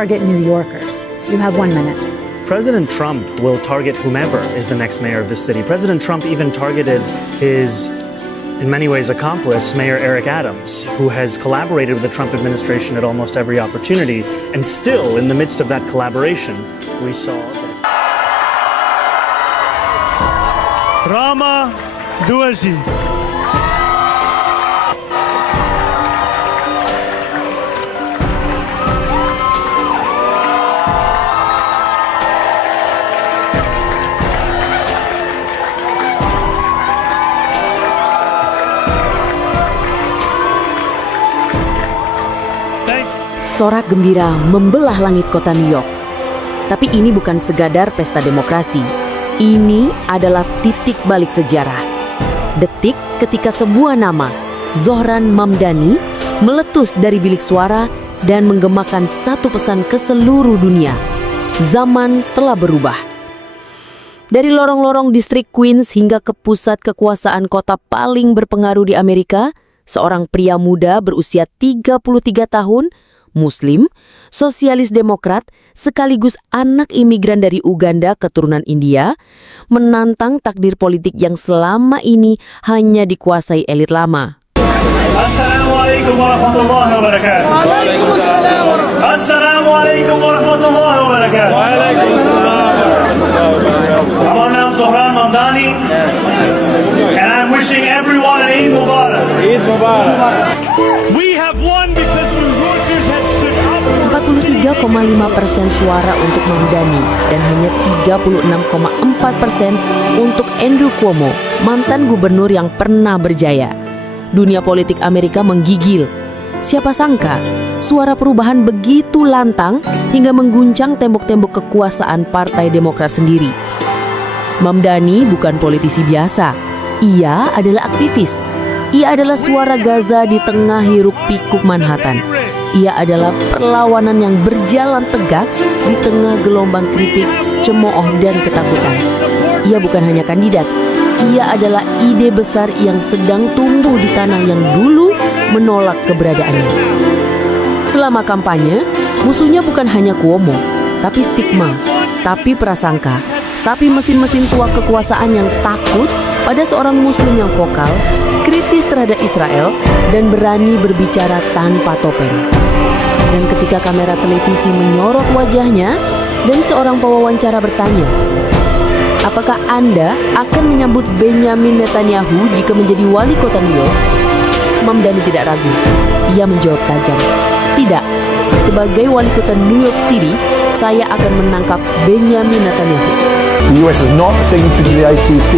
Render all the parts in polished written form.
target New Yorkers. You have 1 minute. President Trump will target whomever is the next mayor of this city. President Trump even targeted his, in many ways, accomplice, Mayor Eric Adams, who has collaborated with the Trump administration at almost every opportunity. And still, in the midst of that collaboration, we saw Rama Duaji. Sorak gembira membelah langit kota New York. Tapi ini bukan sekadar pesta demokrasi. Ini adalah titik balik sejarah. Detik ketika sebuah nama, Zohran Mamdani, meletus dari bilik suara dan menggemakan satu pesan ke seluruh dunia. Zaman telah berubah. Dari lorong-lorong distrik Queens hingga ke pusat kekuasaan kota paling berpengaruh di Amerika, seorang pria muda berusia 33 tahun, Muslim, sosialis demokrat, sekaligus anak imigran dari Uganda keturunan India, menantang takdir politik yang selama ini hanya dikuasai elit lama. Assalamualaikum warahmatullahi wabarakatuh. Waalaikumsalam. Assalamualaikum warahmatullahi wabarakatuh. Waalaikumsalam. My name is Zohran Mamdani, and I'm wishing everyone an Eid Mubarak. Eid Mubarak. We have won because New Yorkers had stood up. 43,5% suara untuk Mamdani dan hanya 36,4% untuk Andrew Cuomo, mantan gubernur yang pernah berjaya. Dunia politik Amerika menggigil. Siapa sangka suara perubahan begitu lantang hingga mengguncang tembok-tembok kekuasaan Partai Demokrat sendiri. Mamdani bukan politisi biasa. Ia adalah aktivis. Ia adalah suara Gaza di tengah hiruk pikuk Manhattan. Ia adalah perlawanan yang berjalan tegak di tengah gelombang kritik, cemooh dan ketakutan. Ia bukan hanya kandidat. Ia adalah ide besar yang sedang tumbuh di tanah yang dulu menolak keberadaannya. Selama kampanye, musuhnya bukan hanya Cuomo, tapi stigma, tapi prasangka, tapi mesin-mesin tua kekuasaan yang takut pada seorang Muslim yang vokal, kritis terhadap Israel, dan berani berbicara tanpa topeng. Dan ketika kamera televisi menyorot wajahnya dan seorang pewawancara bertanya, apakah Anda akan menyambut Benjamin Netanyahu jika menjadi wali kota New York? Mamdani tidak ragu. Ia menjawab tajam, tidak. Sebagai wali kota New York City, saya akan menangkap Benjamin Netanyahu. The US is not a signatory to the ICC,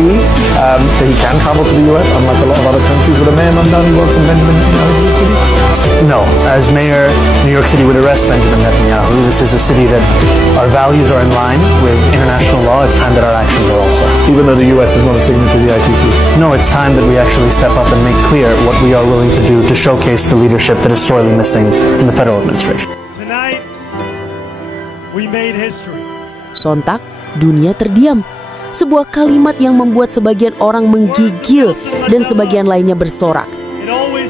so he can travel to the US, unlike a lot of other countries. Would a Mayor Mamdani welcome Benjamin Netanyahu to the city? No, as mayor, New York City would arrest Benjamin Netanyahu. This is a city that our values are in line with international law. It's time that our actions are also. Even though the US is not a signatory to the ICC? No, it's time that we actually step up and make clear what we are willing to do to showcase the leadership that is sorely missing in the federal administration. Tonight, we made history. Sontak, dunia terdiam. Sebuah kalimat yang membuat sebagian orang menggigil dan sebagian lainnya bersorak.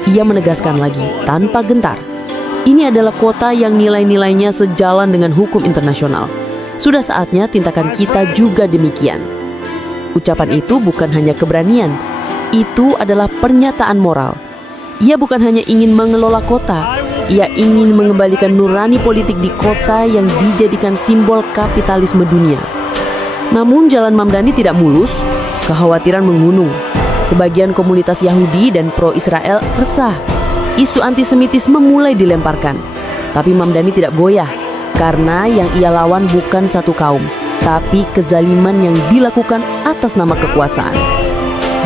Ia menegaskan lagi, tanpa gentar. Ini adalah kota yang nilai-nilainya sejalan dengan hukum internasional. Sudah saatnya tindakan kita juga demikian. Ucapan itu bukan hanya keberanian. Itu adalah pernyataan moral. Ia bukan hanya ingin mengelola kota. Ia ingin mengembalikan nurani politik di kota yang dijadikan simbol kapitalisme dunia. Namun jalan Mamdani tidak mulus, kekhawatiran mengunung. Sebagian komunitas Yahudi dan pro-Israel resah. Isu antisemitisme mulai dilemparkan. Tapi Mamdani tidak goyah, karena yang ia lawan bukan satu kaum, tapi kezaliman yang dilakukan atas nama kekuasaan.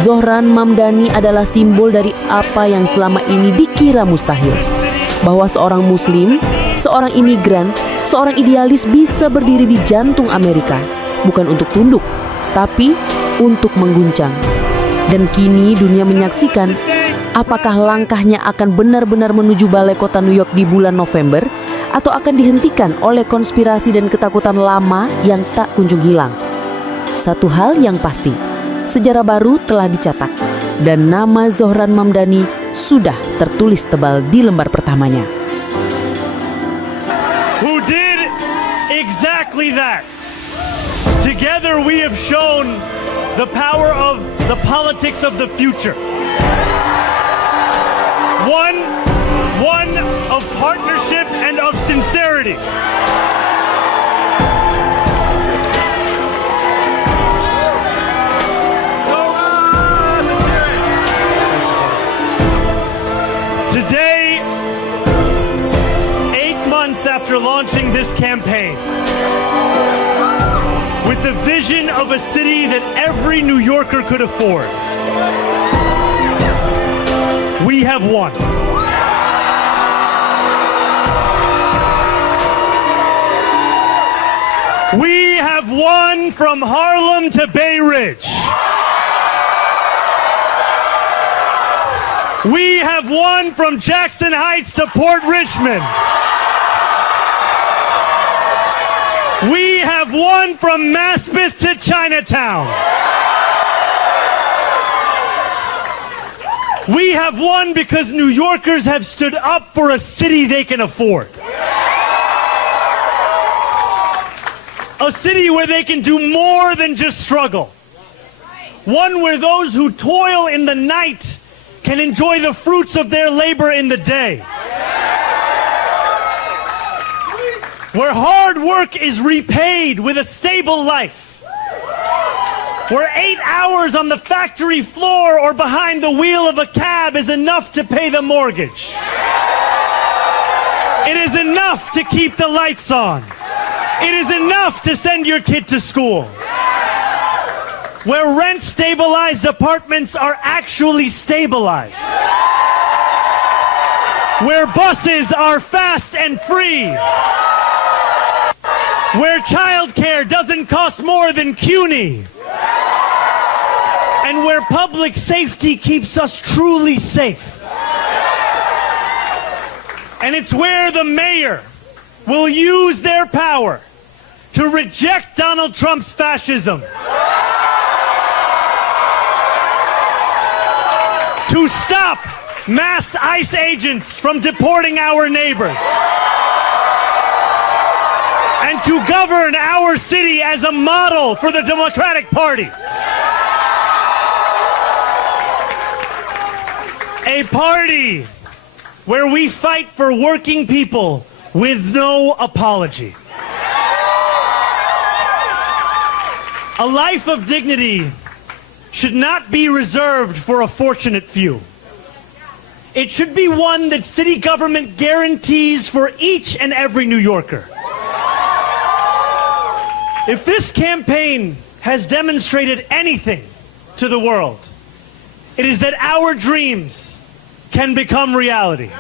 Zohran Mamdani adalah simbol dari apa yang selama ini dikira mustahil. Bahwa seorang Muslim, seorang imigran, seorang idealis bisa berdiri di jantung Amerika. Bukan untuk tunduk, tapi untuk mengguncang. Dan kini dunia menyaksikan apakah langkahnya akan benar-benar menuju balai kota New York di bulan November atau akan dihentikan oleh konspirasi dan ketakutan lama yang tak kunjung hilang. Satu hal yang pasti, sejarah baru telah dicetak dan nama Zohran Mamdani sudah tertulis tebal di lembar pertamanya. Who did exactly that. Together we have shown the power of the politics of the future. One of partnership and of sincerity. Today, 8 months after launching this campaign, with the vision of a city that every New Yorker could afford, we have won. We have won from Harlem to Bay Ridge. We have won from Jackson Heights to Port Richmond. We have won from Maspeth to Chinatown. We have won because New Yorkers have stood up for a city they can afford. A city where they can do more than just struggle. One where those who toil in the night can enjoy the fruits of their labor in the day. Where hard work is repaid with a stable life. Where 8 hours on the factory floor or behind the wheel of a cab is enough to pay the mortgage. It is enough to keep the lights on. It is enough to send your kid to school. Where rent-stabilized apartments are actually stabilized. Where buses are fast and free. Where childcare doesn't cost more than CUNY. And where public safety keeps us truly safe. And it's where the mayor will use their power to reject Donald Trump's fascism. To stop mass ICE agents from deporting our neighbors. And to govern our city as a model for the Democratic Party. A party where we fight for working people with no apology. A life of dignity should not be reserved for a fortunate few. It should be one that city government guarantees for each and every New Yorker. If this campaign has demonstrated anything to the world, it is that our dreams can become reality.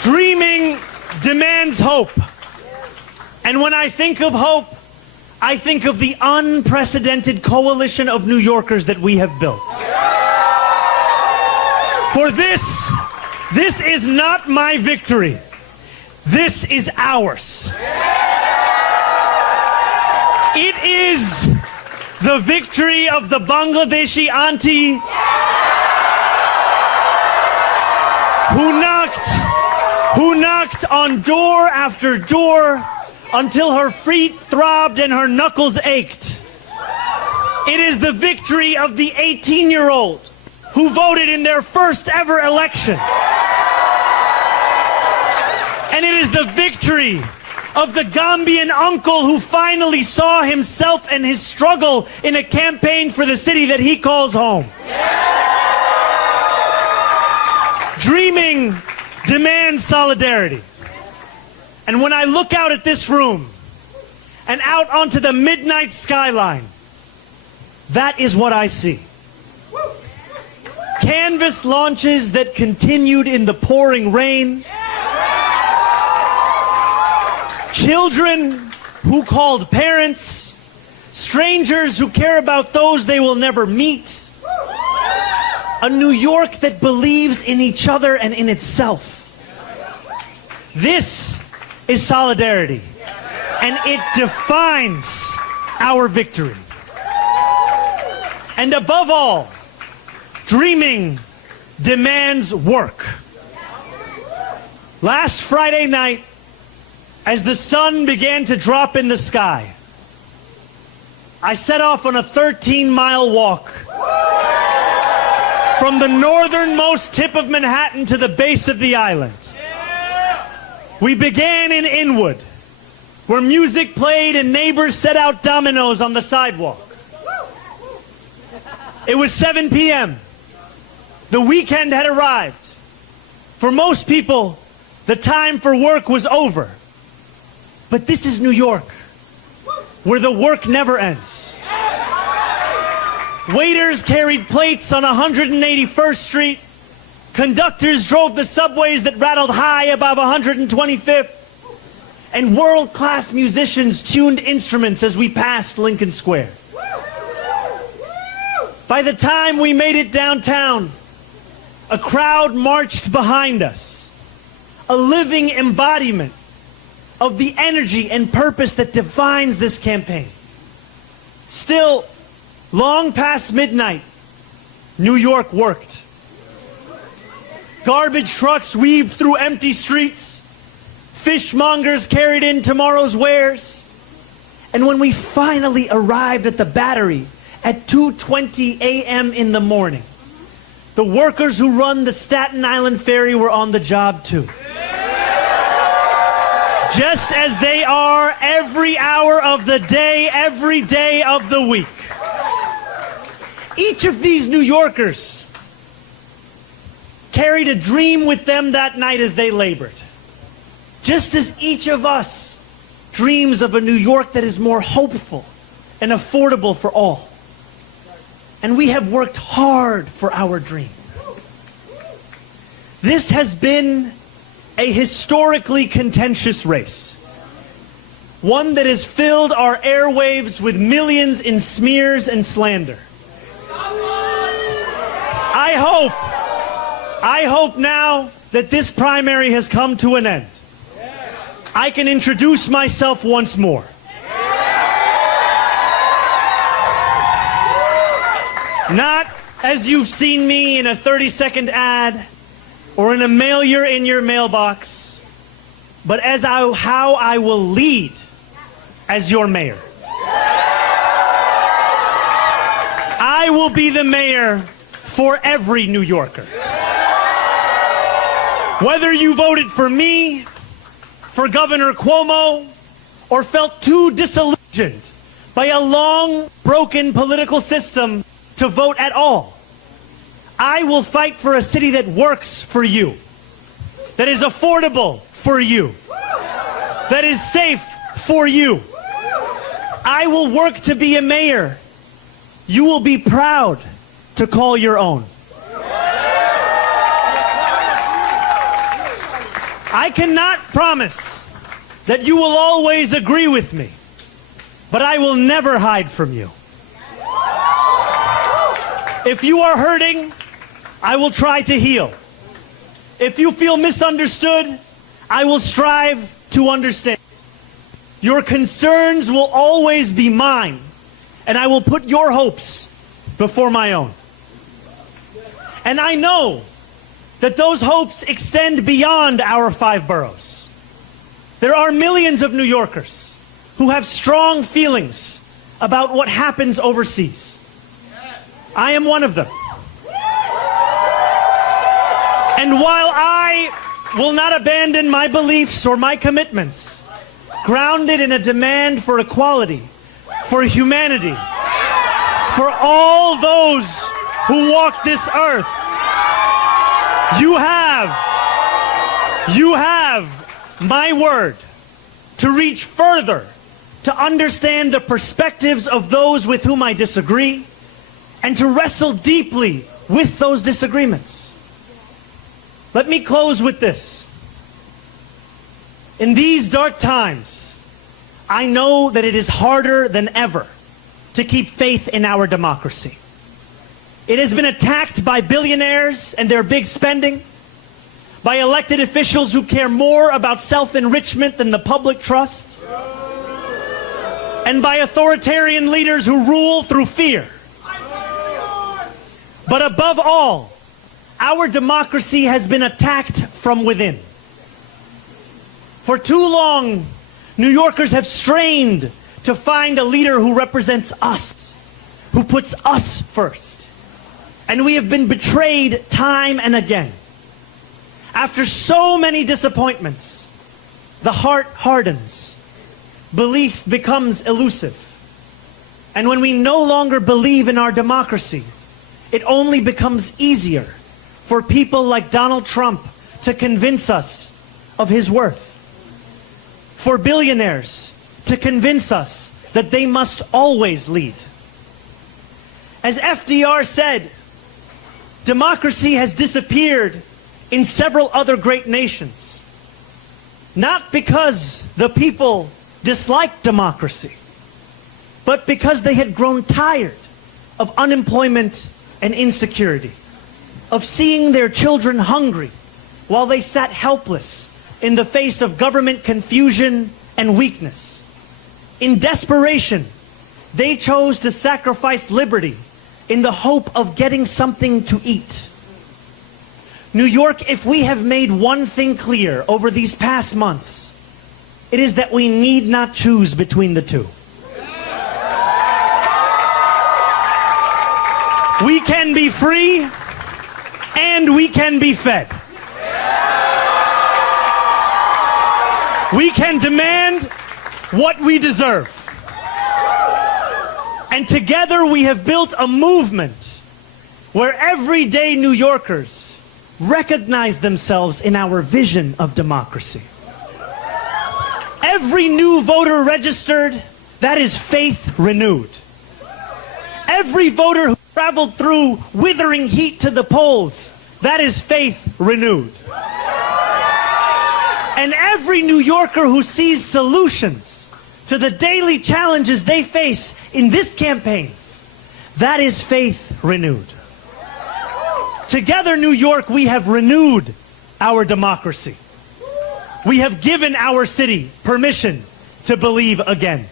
Dreaming demands hope. And when I think of hope, I think of the unprecedented coalition of New Yorkers that we have built. For this is not my victory. This is ours. It is the victory of the Bangladeshi auntie who knocked on door after door until her feet throbbed and her knuckles ached. It is the victory of the 18-year-old who voted in their first ever election. And it is the victory of the Gambian uncle who finally saw himself and his struggle in a campaign for the city that he calls home. Dreaming demands solidarity. And when I look out at this room and out onto the midnight skyline, that is what I see. Canvas launches that continued in the pouring rain. Children who called parents. Strangers who care about those they will never meet. A New York that believes in each other and in itself. This is solidarity, and it defines our victory. And above all, dreaming demands work. Last Friday night, As the sun began to drop in the sky, I set off on a 13-mile walk from the northernmost tip of Manhattan to the base of the island. We began in Inwood, where music played and neighbors set out dominoes on the sidewalk. It was 7 p.m. The weekend had arrived. For most people, the time for work was over. But this is New York, where the work never ends. Waiters carried plates on 181st Street. Conductors drove the subways that rattled high above 125th. And world-class musicians tuned instruments as we passed Lincoln Square. By the time we made it downtown, a crowd marched behind us, a living embodiment of the energy and purpose that defines this campaign. Still, long past midnight, New York worked. Garbage trucks weaved through empty streets. Fishmongers carried in tomorrow's wares. And when we finally arrived at the Battery at 2:20 a.m. in the morning, the workers who run the Staten Island Ferry were on the job too. Just as they are every hour of the day, every day of the week. Each of these New Yorkers carried a dream with them that night as they labored. Just as each of us dreams of a New York that is more hopeful and affordable for all. And we have worked hard for our dream. This has been a historically contentious race. One that has filled our airwaves with millions in smears and slander. I hope now that this primary has come to an end, I can introduce myself once more. Not as you've seen me in a 30-second ad or in a mailer in your mailbox, but as how I will lead as your mayor. I will be the mayor for every New Yorker. Whether you voted for me, for Governor Cuomo, or felt too disillusioned by a long, broken political system to vote at all, I will fight for a city that works for you, that is affordable for you, that is safe for you. I will work to be a mayor you will be proud to call your own. I cannot promise that you will always agree with me, but I will never hide from you. If you are hurting, I will try to heal. If you feel misunderstood, I will strive to understand. Your concerns will always be mine, and I will put your hopes before my own. And I know that those hopes extend beyond our 5 boroughs. There are millions of New Yorkers who have strong feelings about what happens overseas. I am one of them. And while I will not abandon my beliefs or my commitments, grounded in a demand for equality, for humanity, for all those who walk this earth, you have my word to reach further, to understand the perspectives of those with whom I disagree, and to wrestle deeply with those disagreements. Let me close with this. In these dark times, I know that it is harder than ever to keep faith in our democracy. It has been attacked by billionaires and their big spending, by elected officials who care more about self-enrichment than the public trust, and by authoritarian leaders who rule through fear. But above all, our democracy has been attacked from within. For too long, New Yorkers have strained to find a leader who represents us, who puts us first. And we have been betrayed time and again. After so many disappointments, the heart hardens. Belief becomes elusive. And when we no longer believe in our democracy, it only becomes easier for people like Donald Trump to convince us of his worth. For billionaires to convince us that they must always lead. As FDR said, democracy has disappeared in several other great nations. Not because the people disliked democracy, but because they had grown tired of unemployment and insecurity, of seeing their children hungry while they sat helpless in the face of government confusion and weakness. In desperation, they chose to sacrifice liberty in the hope of getting something to eat. New York, if we have made one thing clear over these past months, it is that we need not choose between the two. We can be free and we can be fed. We can demand what we deserve. And together we have built a movement where everyday New Yorkers recognize themselves in our vision of democracy. Every new voter registered, that is faith renewed. Every voter who traveled through withering heat to the polls, that is faith renewed. And every New Yorker who sees solutions to the daily challenges they face in this campaign, that is faith renewed. Together, New York, we have renewed our democracy. We have given our city permission to believe again.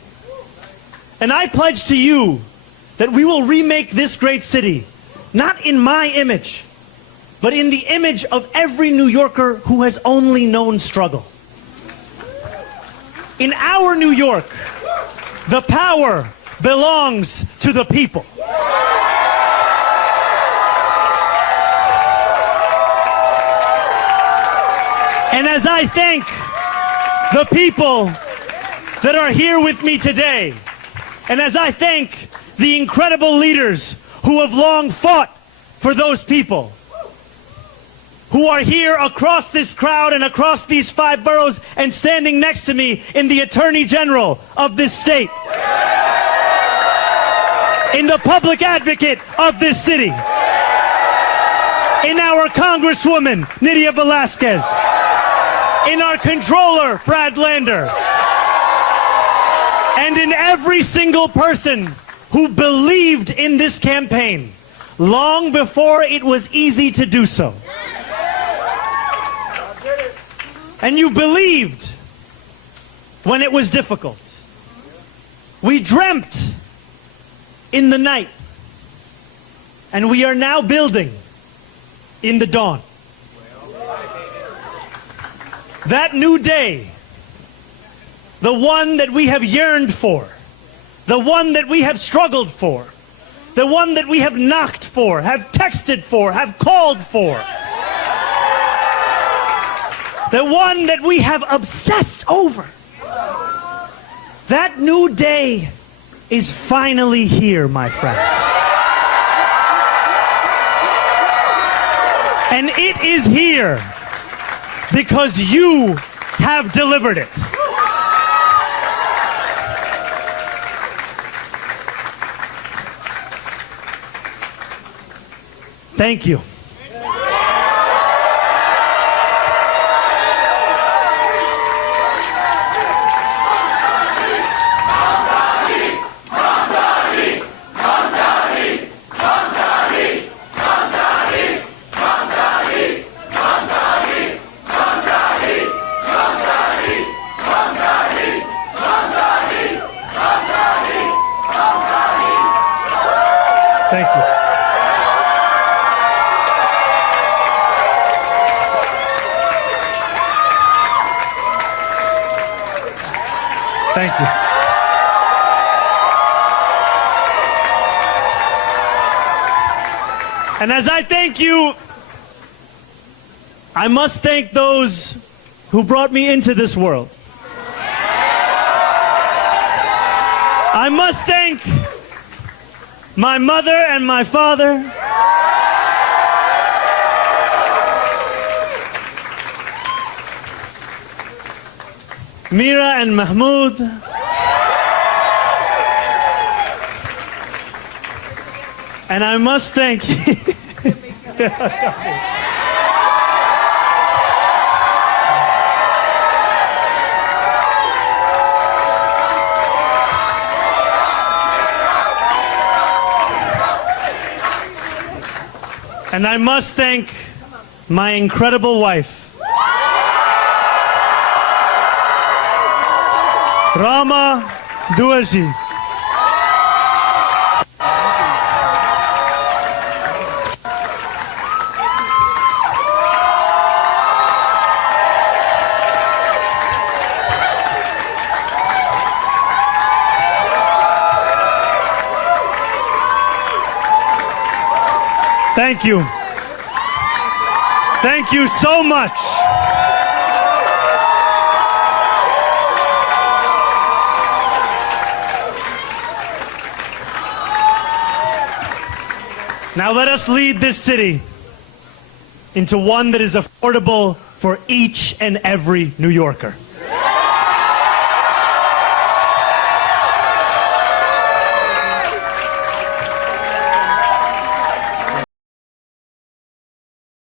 And I pledge to you that we will remake this great city, not in my image, but in the image of every New Yorker who has only known struggle. In our New York, the power belongs to the people. And as I thank the people that are here with me today, and as I thank the incredible leaders who have long fought for those people, who are here across this crowd and across these 5 boroughs and standing next to me in the Attorney General of this state, in the Public Advocate of this city, in our Congresswoman, Nydia Velasquez, in our Controller, Brad Lander, and in every single person who believed in this campaign long before it was easy to do so. And you believed when it was difficult. We dreamt in the night, and we are now building in the dawn. That new day, the one that we have yearned for, the one that we have struggled for, the one that we have knocked for, have texted for, have called for, the one that we have obsessed over. That new day is finally here, my friends. And it is here because you have delivered it. Thank you. Thank you. Thank you. And as I thank you, I must thank those who brought me into this world. I must thank my mother and my father. Mira and Mahmoud. And I must thank and I must thank my incredible wife, Rama Duaji. Thank you. Thank you so much. Now let us lead this city into one that is affordable for each and every New Yorker.